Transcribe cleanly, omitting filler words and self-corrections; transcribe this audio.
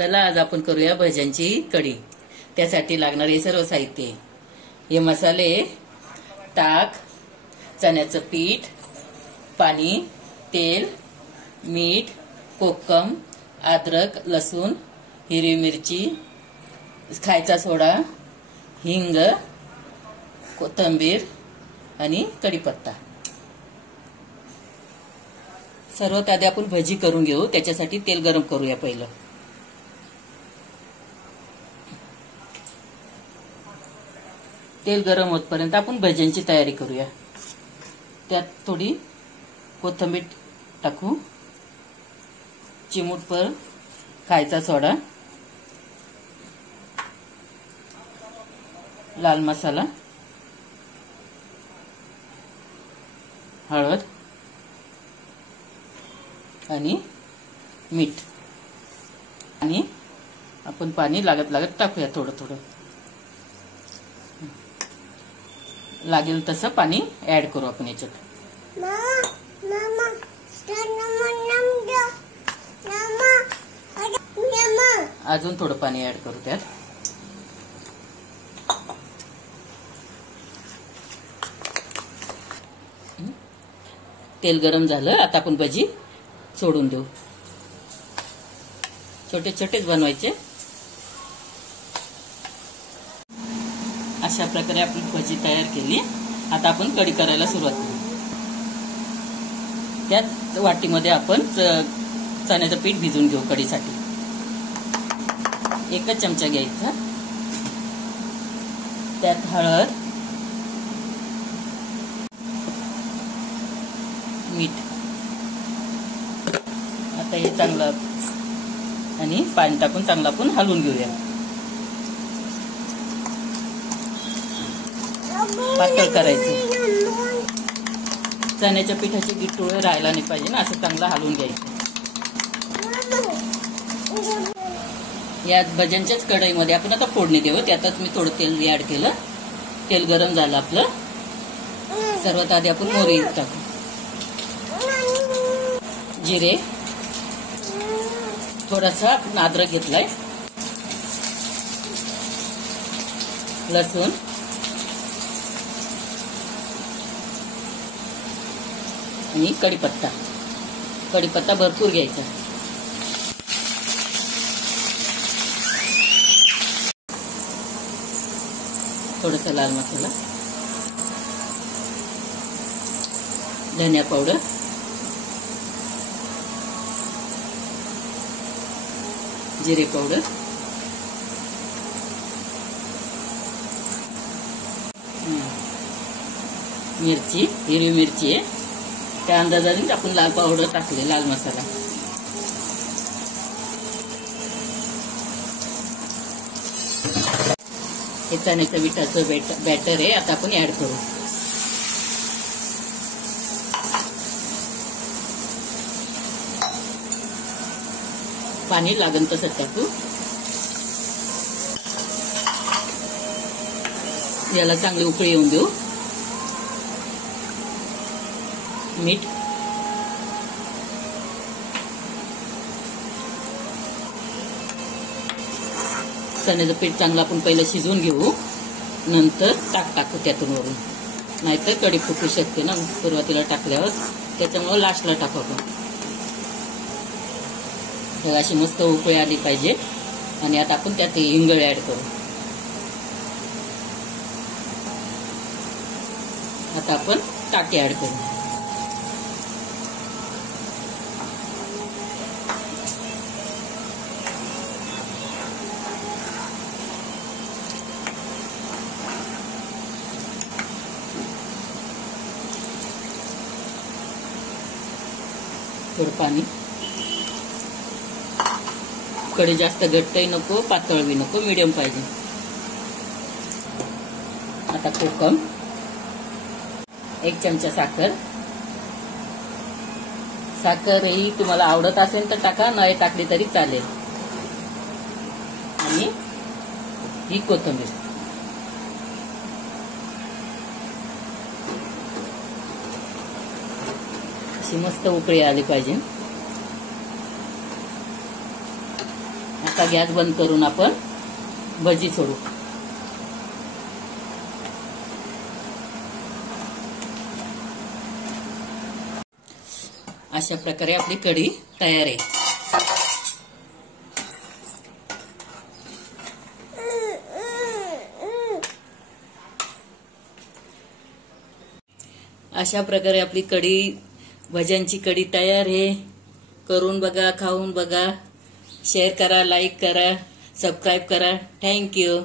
चला आज आपण करूया भज्यांची कढी। त्यासाठी लागणारे सर्व साहित्य हे मसाले, ताक, चण्याचं पीठ, पाणी, तेल, मीठ, कोकम, अद्रक, लसूण, हिरवी मिरची, खायचा सोडा, हिंग, कोथिंबीर आणि कढीपत्ता। सर्वात आधी आपण भजी करून घेऊ। त्याच्यासाठी तेल गरम करूया पहिलं। तेल गरम होतपर्यंत आपण भज्यांची तयारी करूया। त्यात थोडी कोथिंबीर टाकू, चिमूटभर खायचा सोडा, लाल मसाला, हळद आणि मीठ आणि आपण पाणी लागत लागत टाकूया। थोडं थोडं लागेल तसं पाणी ऍड करू आपण याच्यात। अजून थोडं पाणी ऍड करू त्यात। तेल गरम झालं, आता आपण भजी सोडून देऊ। छोटे छोटेच बनवायचे। अशा प्रकारे आपण भजी तयार केली। आता आपण कढी करायला सुरुवात करू। त्याच वाटीमध्ये आपण चण्याचं पीठ भिजवून घेऊ कढीसाठी। 1 चमचा घ्यायचा, त्यात हळद, मीठ, आता हे चांगलं आणि पाणी टाकून चांगलं आपण हलवून घेऊया। पातळ करायचं। चण्याच्या पिठाचे गिठोळे राहायला नाही पाहिजे ना, असं चांगलं हलवून घ्यायचं। या भज्यांच्याच कढईमध्ये आपण आता फोडणी देऊ। त्यातच मी थोडं तेल ऍड केलं। तेल गरम झालं आपलं। सर्वात आधी आपण मोहरी टाकू, जिरे, थोडासा आपण अद्रक घेतलाय, लसूण आणि कढीपत्ता। कढीपत्ता भरपूर घ्यायचा। थोडासा लाल मसाला, धनिया पावडर, जिरे पावडर, मिरची, हिरवी मिरची आहे त्या अंदाजाने आपण लाल पावडर टाकले, लाल मसाला। हे चण्याच्या पिठाचं बॅटर आहे, आता आपण ऍड करू। पाणी लागेल तसं टाकू। याला चांगली उकळी येऊन देऊ। मीठ, चण्याचं पीठ चांगलं आपण पहिलं शिजवून घेऊ, नंतर टाकू त्यातून वरून, नाहीतर कढी फुटू शकते ना सुरुवातीला टाकल्यावर, त्याच्यामुळे लास्टला टाकू आपण। अशी मस्त उकळी आली पाहिजे आणि आता आपण त्यात हिंग ऍड करू। आता आपण टाके ऍड करू। थोडं पाणी। कढी जास्त घट्टही नको, पातळ बी नको, मीडियम पाहिजे। आता कोकम, 1 चमचा साखर। साखर ही तुम्हाला आवडत असेल तर टाका, नाही टाकली तरी चालेल। आणि ही कोथिंबीर। अशी मस्त उकळी आली पाहिजे। आता गॅस बंद करून आपण भजी सोडू. अशा प्रकारे आपली कढी तयार आहे. अशा प्रकारे आपली कढी, भज्यांची कढी तयार आहे. करून बघा, खाऊन बघा, शेअर करा, लाईक करा, सबस्क्राईब करा. थँक्यू.